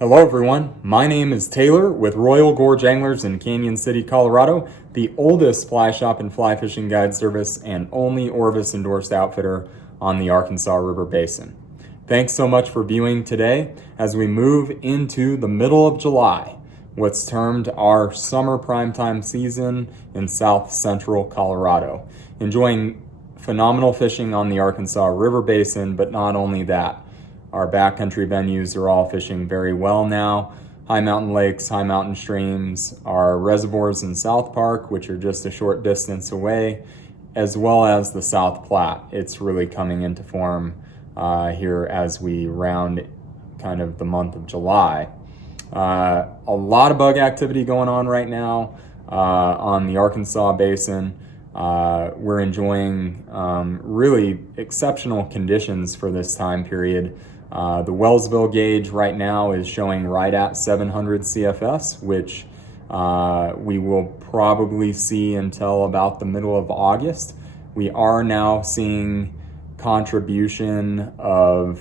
Hello everyone, my name is Taylor with Royal Gorge Anglers in Canyon City, Colorado, the oldest fly shop and fly fishing guide service and only Orvis endorsed outfitter on the Arkansas River Basin. Thanks so much for viewing today as we move into the middle of July, what's termed our summer primetime season in south central Colorado. Enjoying phenomenal fishing on the Arkansas River Basin, but not only that. Our backcountry venues are all fishing very well now. High mountain lakes, high mountain streams, our reservoirs in South Park, which are just a short distance away, as well as the South Platte. It's really coming into form here as we round kind of the month of July. A lot of bug activity going on right now on the Arkansas Basin. We're enjoying really exceptional conditions for this time period. The Wellsville gauge right now is showing right at 700 CFS, which we will probably see until about the middle of August. We are now seeing contribution of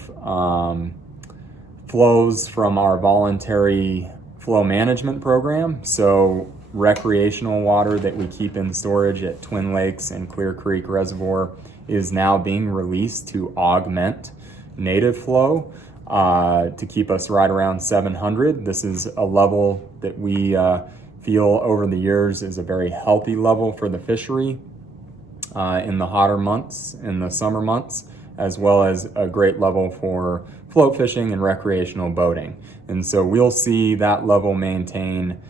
flows from our voluntary flow management program. So recreational water that we keep in storage at Twin Lakes and Clear Creek Reservoir is now being released to augment native flow to keep us right around 700. This is a level that we feel over the years is a very healthy level for the fishery in the hotter months, in the summer months, as well as a great level for float fishing and recreational boating. And so we'll see that level maintain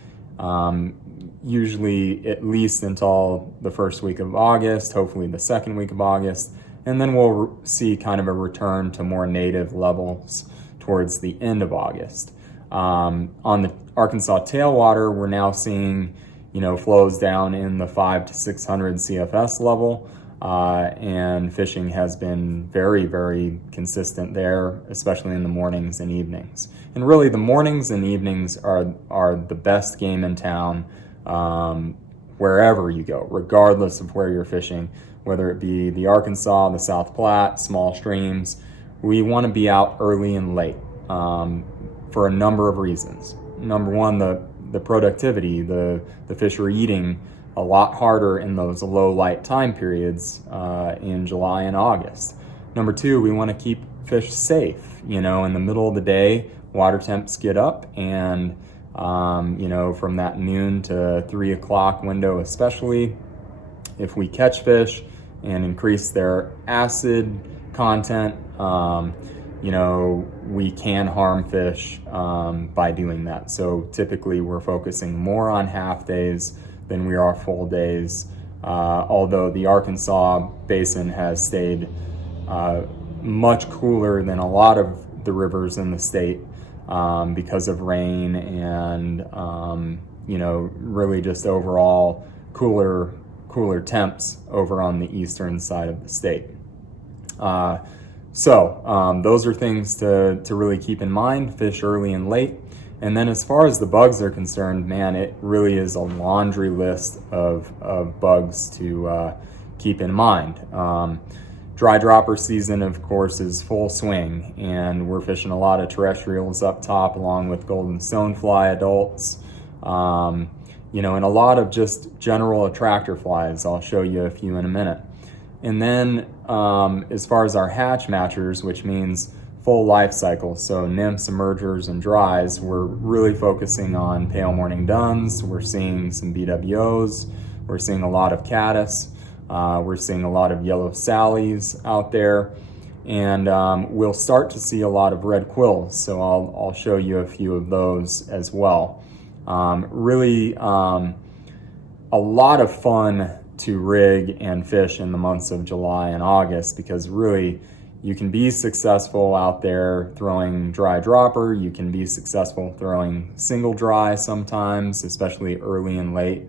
usually at least until the first week of August, hopefully the second week of August, and then we'll see kind of a return to more native levels towards the end of August. On the Arkansas tailwater, we're now seeing, flows down in the 500 to 600 CFS level, and fishing has been very, very consistent there, especially in the mornings and evenings. And really, the mornings and evenings are the best game in town, wherever you go, regardless of where you're fishing, whether it be the Arkansas, the South Platte, small streams. We want to be out early and late for a number of reasons. Number one, the productivity. The fish are eating a lot harder in those low light time periods in July and August. Number two, we want to keep fish safe. In the middle of the day, water temps get up, and from that noon to 3 o'clock window especially, if we catch fish and increase their acid content, we can harm fish by doing that. So typically we're focusing more on half days than we are full days, although the Arkansas Basin has stayed much cooler than a lot of the rivers in the state because of rain and, really just overall cooler temps over on the eastern side of the state. So those are things to really keep in mind, fish early and late. And then as far as the bugs are concerned, man, it really is a laundry list of bugs to keep in mind. Dry dropper season, of course, is full swing, and we're fishing a lot of terrestrials up top along with golden stonefly adults, and a lot of just general attractor flies. I'll show you a few in a minute. And then as far as our hatch matchers, which means full life cycle, so nymphs, emergers, and dries, we're really focusing on pale morning duns. We're seeing some BWOs. We're seeing a lot of caddis. We're seeing a lot of yellow sallies out there. And we'll start to see a lot of red quills. So I'll show you a few of those as well. Really a lot of fun to rig and fish in the months of July and August, because really you can be successful out there throwing dry dropper. You can be successful throwing single dry sometimes, especially early and late.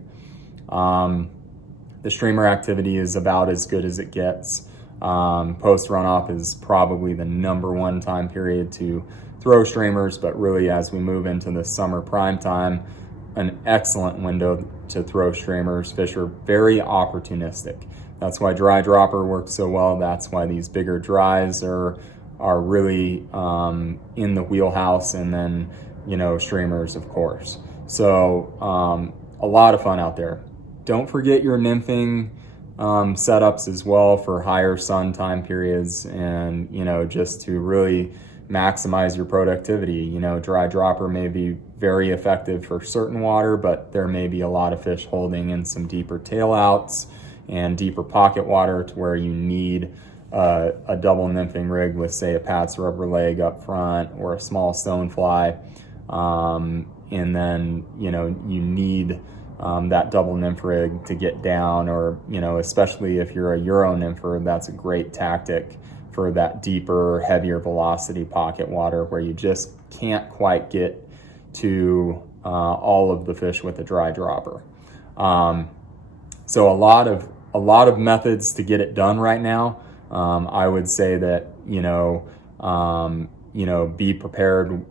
The streamer activity is about as good as it gets. Post runoff is probably the number one time period to throw streamers, but really as we move into the summer prime time, an excellent window to throw streamers. Fish are very opportunistic. That's why dry dropper works so well. That's why these bigger dries are really in the wheelhouse. And then streamers, of course. So a lot of fun out there. Don't forget your nymphing setups as well for higher sun time periods, and just to really maximize your productivity. Dry dropper may be very effective for certain water, but there may be a lot of fish holding in some deeper tail outs and deeper pocket water to where you need a double nymphing rig with, say, a Pat's rubber leg up front or a small stonefly. And then, you need that double nymph rig to get down, or, especially if you're a Euro nympher, that's a great tactic for that deeper, heavier velocity pocket water where you just can't quite get to all of the fish with a dry dropper. So a lot of methods to get it done right now. I would say that, be prepared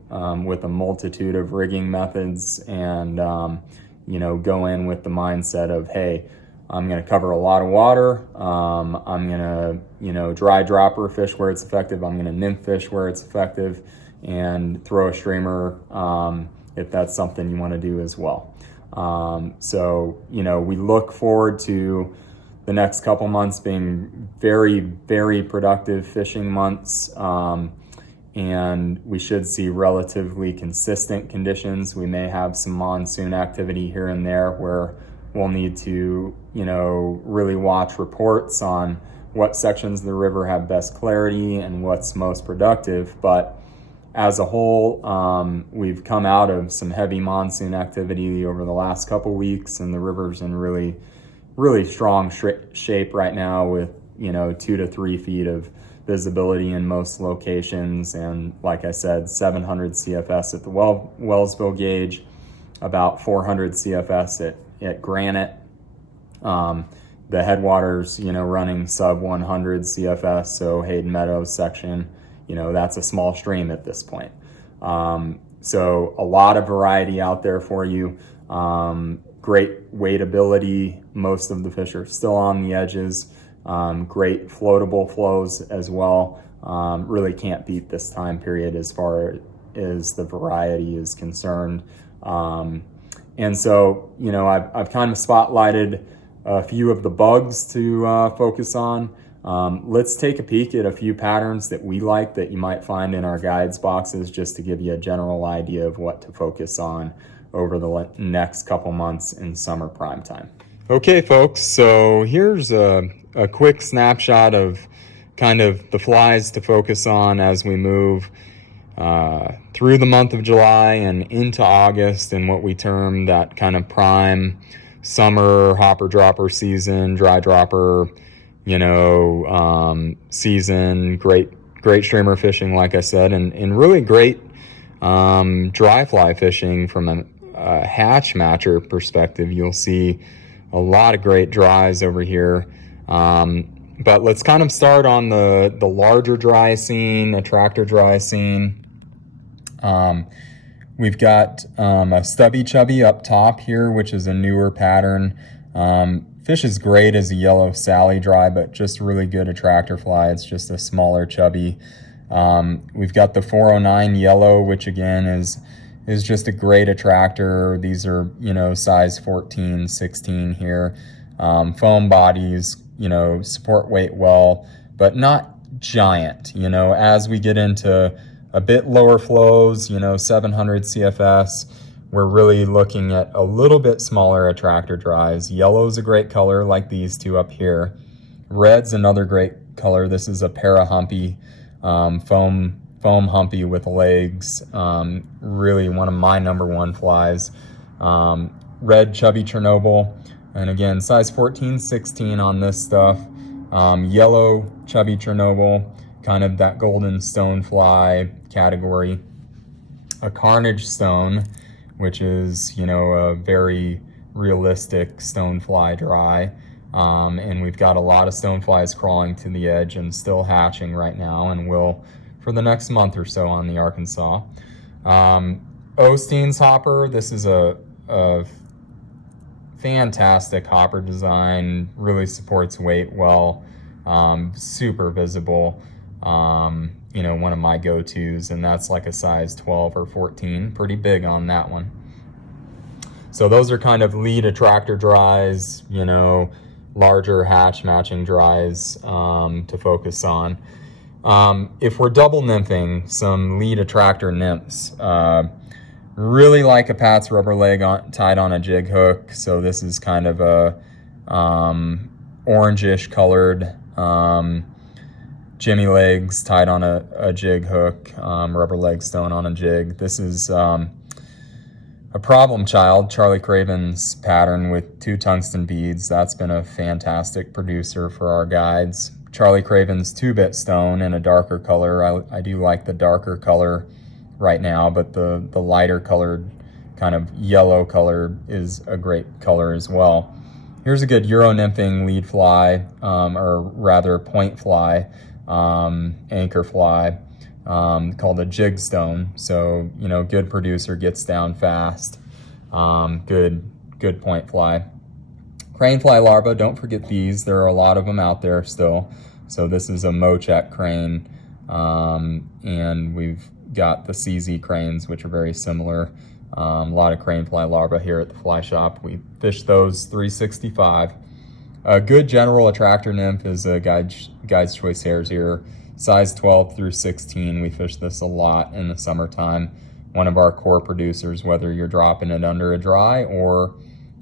with a multitude of rigging methods, and, go in with the mindset of, hey, I'm going to cover a lot of water. I'm going to, dry dropper fish where it's effective. I'm going to nymph fish where it's effective, and throw a streamer if that's something you want to do as well. So, we look forward to the next couple months being very, very productive fishing months. And we should see relatively consistent conditions. We may have some monsoon activity here and there where we'll need to, really watch reports on what sections of the river have best clarity and what's most productive. But as a whole, we've come out of some heavy monsoon activity over the last couple weeks, and the river's in really, really strong shape right now with, 2 to 3 feet of visibility in most locations. And like I said, 700 CFS at the Wellsville gauge, about 400 CFS at Granite. The headwaters, running sub 100 CFS. So Hayden Meadows section, that's a small stream at this point. So a lot of variety out there for you. Great wadeability. Most of the fish are still on the edges. Great floatable flows as well. Really can't beat this time period as far as the variety is concerned. And so, I've kind of spotlighted a few of the bugs to focus on. Let's take a peek at a few patterns that we like that you might find in our guides boxes, just to give you a general idea of what to focus on over the next couple months in summer prime time. Okay, folks, so here's a quick snapshot of kind of the flies to focus on as we move through the month of July and into August, and what we term that kind of prime summer hopper dropper season, dry dropper, season. Great streamer fishing, like I said, and really great dry fly fishing from a hatch matcher perspective. You'll see a lot of great dries over here. But let's kind of start on the larger dry scene, attractor dry scene. We've got a stubby chubby up top here, which is a newer pattern. Fish is great as a yellow Sally dry, but just really good attractor fly. It's just a smaller chubby. We've got the 409 yellow, which again is just a great attractor. These are, size 14, 16 here. Foam bodies, support weight well, but not giant. As we get into a bit lower flows, 700 CFS, we're really looking at a little bit smaller attractor dries. Yellow's a great color, like these two up here. Red's another great color. This is a parahumpy, foam humpy with legs. Really one of my number one flies. Red chubby Chernobyl, and again, size 14, 16 on this stuff. Yellow chubby Chernobyl, kind of that golden stone fly category. A carnage stone, which is, a very realistic stone fly dry. And we've got a lot of stone flies crawling to the edge and still hatching right now, and will for the next month or so on the Arkansas. Osteen's hopper, this is a fantastic hopper design, really supports weight well, super visible. you know, one of my go-tos, and that's like a size 12 or 14, pretty big on that one. So those are kind of lead attractor dries, you know, larger hatch matching dries to focus on. If we're double nymphing, some lead attractor nymphs, really like a Pat's rubber leg tied on a jig hook. So this is kind of a orangish colored Jimmy legs tied on a jig hook, rubber leg stone on a jig. This is a problem child, Charlie Craven's pattern with 2 tungsten beads. That's been a fantastic producer for our guides. Charlie Craven's 2-bit stone in a darker color. I do like the darker color right now, but the lighter colored kind of yellow color is a great color as well. Here's a good Euro nymphing lead fly, or rather point fly, anchor fly, called a jig stone. So, you know, good producer, gets down fast, good point fly. Crane fly larvae, don't forget these. There are a lot of them out there still. So this is a Mochek crane, and we've got the CZ cranes, which are very similar. A lot of crane fly larvae here at the fly shop. We fish those 365. A good general attractor nymph is a Guide's Choice Hares here, size 12 through 16. We fish this a lot in the summertime. One of our core producers, whether you're dropping it under a dry or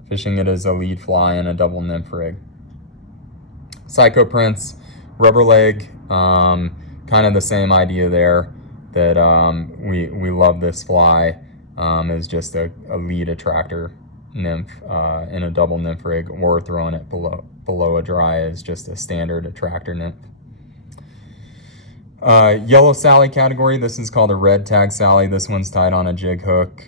fishing it as a lead fly in a double nymph rig. Psycho Prince, rubber leg, kind of the same idea there, that we love this fly as just a lead attractor nymph in a double nymph rig, or throwing it below a dry as just a standard attractor nymph. Yellow Sally category, this is called a red tag Sally. This one's tied on a jig hook.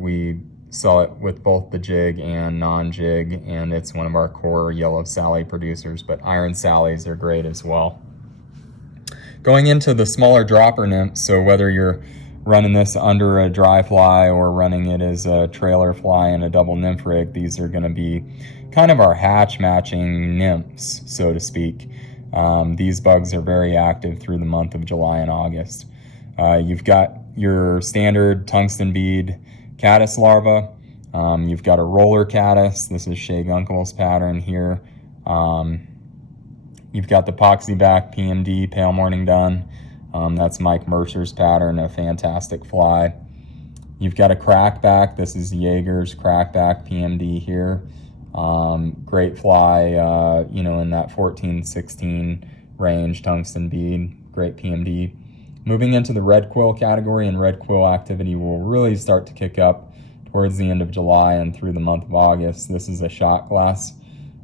We sell it with both the jig and non-jig, and it's one of our core Yellow Sally producers, but Iron Sallies are great as well. Going into the smaller dropper nymphs, so whether you're running this under a dry fly or running it as a trailer fly in a double nymph rig, these are going to be kind of our hatch matching nymphs, so to speak. These bugs are very active through the month of July and August. You've got your standard tungsten bead caddis larva. You've got a roller caddis. This is Shay Gunkel's pattern here. You've got the epoxy back PMD, pale morning dun. That's Mike Mercer's pattern, a fantastic fly. You've got a crackback. This is Jaeger's crackback PMD here. Great fly, you know, in that 14-16 range, tungsten bead, great PMD. Moving into the red quill category, and red quill activity will really start to kick up towards the end of July and through the month of August. This is a shot glass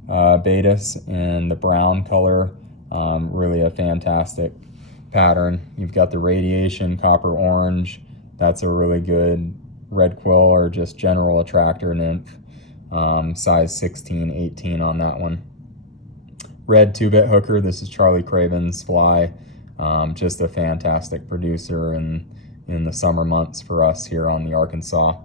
Baetis in the brown color, really a fantastic pattern. You've got the radiation copper orange. That's a really good red quill or just general attractor nymph, size 16, 18 on that one. Red 2-bit hooker, this is Charlie Craven's fly, just a fantastic producer in the summer months for us here on the Arkansas.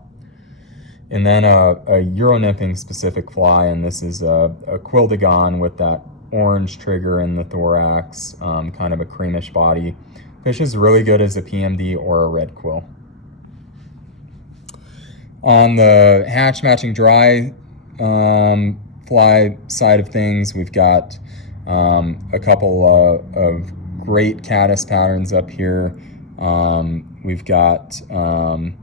And then a Euro nymphing specific fly, and this is a Quildagon with that orange trigger in the thorax, kind of a creamish body. Fish is really good as a PMD or a red quill. On the hatch matching dry fly side of things, we've got a couple of great caddis patterns up here. We've got Alec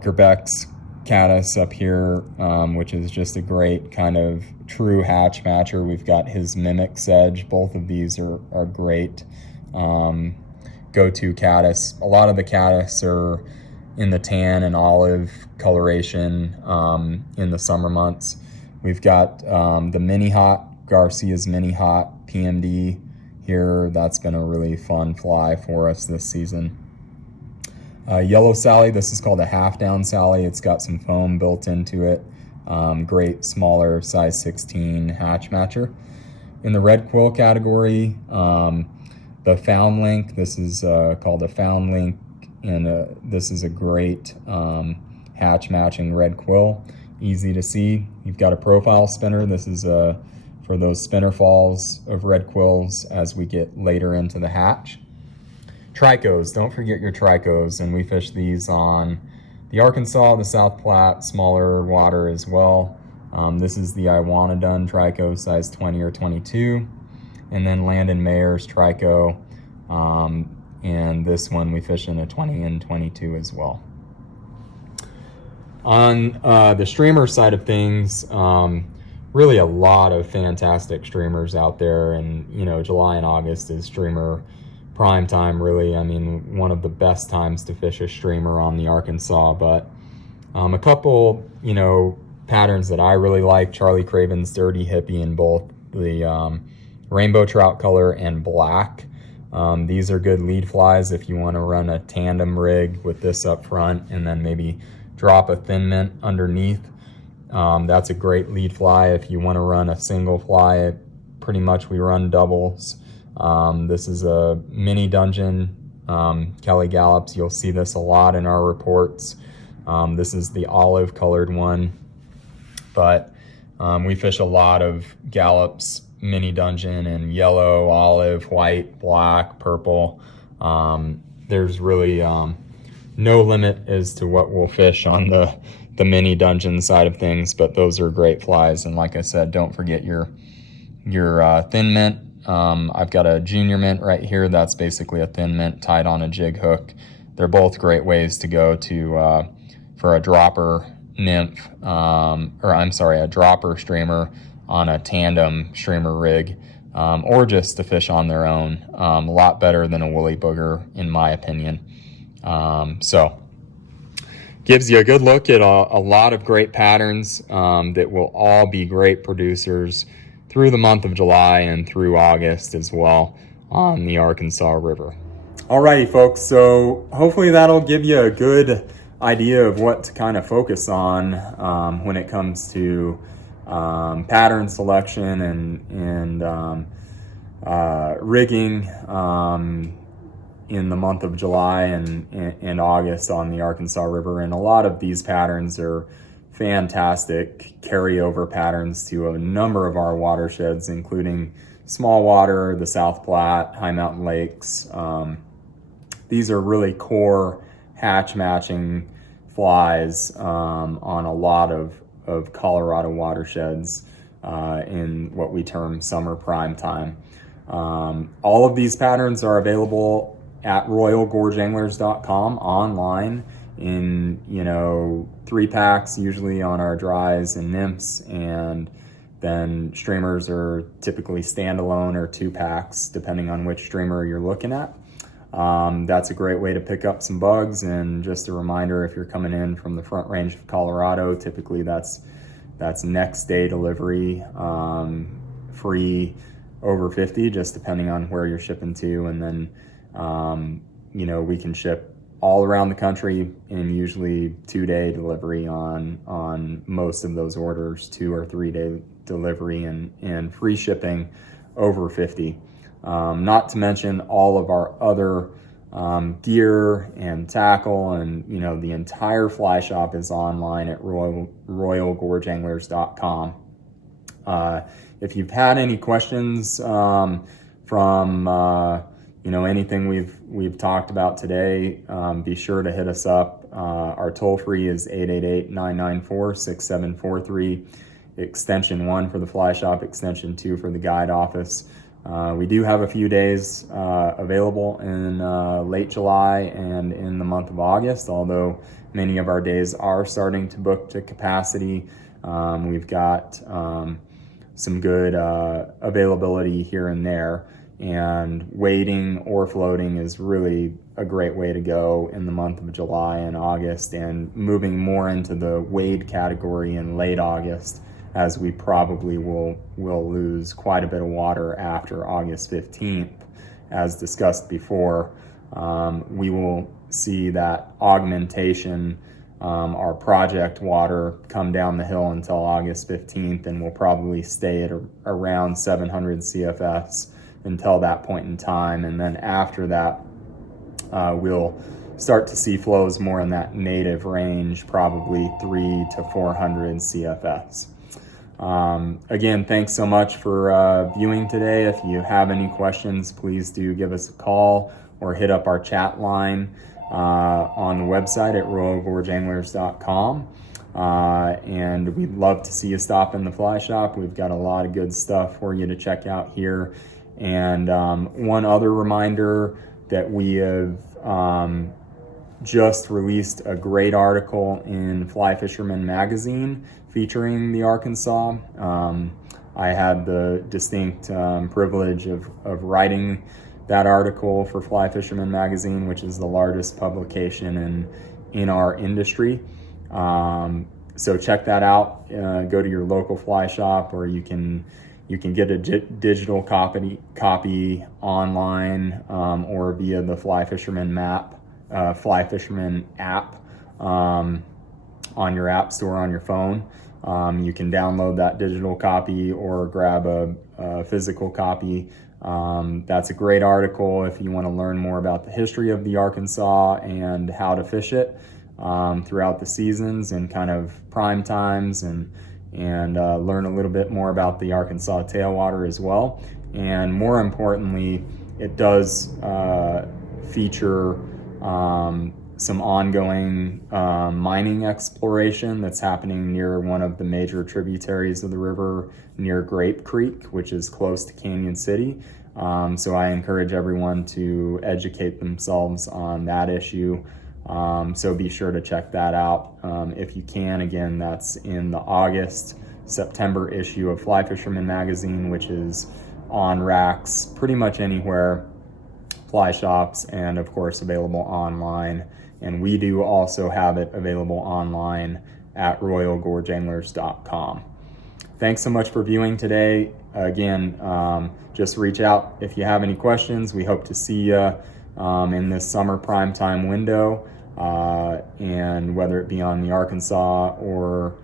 Gerbeck's caddis up here, which is just a great kind of true hatch matcher. We've got his mimic sedge. Both of these are great go-to caddis. A lot of the caddis are in the tan and olive coloration in the summer months. We've got the Mini Hot, Garcia's Mini Hot PMD here. That's been a really fun fly for us this season. Yellow Sally, this is called a half down Sally. It's got some foam built into it. Great smaller size 16 hatch matcher. In the red quill category, the Found Link, this is called a Found Link, and this is a great hatch matching red quill. Easy to see. You've got a profile spinner. This is for for those spinner falls of red quills as we get later into the hatch. Tricos, don't forget your tricos, and we fish these on the Arkansas, the South Platte, smaller water as well. This is the Iwanadun trico, size 20 or 22, and then Landon Mayer's trico, and this one we fish in a 20 and 22 as well. On the streamer side of things, really a lot of fantastic streamers out there, and July and August is streamer prime time, really. I mean, one of the best times to fish a streamer on the Arkansas. But a couple patterns that I really like: Charlie Craven's Dirty Hippie in both the rainbow trout color and black. These are good lead flies if you want to run a tandem rig with this up front and then maybe drop a thin mint underneath. That's a great lead fly. If you want to run a single fly, pretty much we run doubles. This is a mini dungeon, Kelly Gallops. You'll see this a lot in our reports. This is the olive colored one, but we fish a lot of Gallops mini dungeon in yellow, olive, white, black, purple. There's really no limit as to what we'll fish on the mini dungeon side of things, but those are great flies. And like I said, don't forget your thin mint. I've got a junior mint right here. That's basically a thin mint tied on a jig hook. They're both great ways to go to for a dropper nymph, a dropper streamer on a tandem streamer rig, or just to fish on their own. A lot better than a woolly booger, in my opinion. So gives you a good look at a lot of great patterns that will all be great producers through the month of July and through August as well on the Arkansas River. Alrighty, folks, so hopefully that'll give you a good idea of what to kind of focus on when it comes to pattern selection and rigging in the month of July and August on the Arkansas River. And a lot of these patterns are fantastic carryover patterns to a number of our watersheds, including small water, the South Platte, high mountain lakes. These are really core hatch matching flies on a lot of Colorado watersheds in what we term summer prime time. All of these patterns are available at royalgorgeanglers.com online in 3-packs, usually on our dries and nymphs, and then streamers are typically standalone or 2-packs depending on which streamer you're looking at. That's a great way to pick up some bugs. And just a reminder, if you're coming in from the Front Range of Colorado, typically that's next day delivery, free over 50, just depending on where you're shipping to. And then we can ship all around the country in usually 2-day delivery on most of those orders, 2 or 3-day delivery, and free shipping over 50. Not to mention all of our other gear and tackle, and the entire fly shop is online at royalgorgeanglers.com. If you've had any questions from anything we've talked about today, be sure to hit us up. Our toll free is 888-994-6743, extension 1 for the fly shop, extension 2 for the guide office. We do have a few days available in late July and in the month of August, although many of our days are starting to book to capacity. We've got some good availability here and there, and wading or floating is really a great way to go in the month of July and August, and moving more into the wade category in late August, as we probably will lose quite a bit of water after August 15th. As discussed before, we will see that augmentation, our project water, come down the hill until August 15th, and we'll probably stay at around 700 CFS until that point in time. And then after that, we'll start to see flows more in that native range, probably 300 to 400 CFS. Again, thanks so much for viewing today. If you have any questions, please do give us a call or hit up our chat line on the website at royalgorgeanglers.com. And we'd love to see you stop in the fly shop. We've got a lot of good stuff for you to check out here. And one other reminder that we have just released a great article in Fly Fisherman magazine featuring the Arkansas. I had the distinct privilege of writing that article for Fly Fisherman magazine, which is the largest publication in our industry. So check that out. Go to your local fly shop, or you can get a digital copy online or via the Fly Fisherman app on your app store on your phone. You can download that digital copy or grab a physical copy. That's a great article if you want to learn more about the history of the Arkansas and how to fish it throughout the seasons and kind of prime times, and learn a little bit more about the Arkansas tailwater as well. And more importantly, it does feature some ongoing mining exploration that's happening near one of the major tributaries of the river, near Grape Creek, which is close to Canyon City. So I encourage everyone to educate themselves on that issue. So be sure to check that out if you can. Again, that's in the August-September issue of Fly Fisherman magazine, which is on racks pretty much anywhere, fly shops, and of course available online. And we do also have it available online at royalgorgeanglers.com. Thanks so much for viewing today. Again, just reach out if you have any questions. We hope to see you in this summer primetime window, and whether it be on the Arkansas or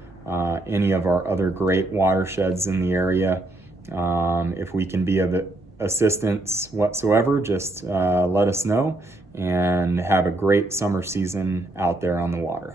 any of our other great watersheds in the area. If we can be of assistance whatsoever, just let us know, and have a great summer season out there on the water.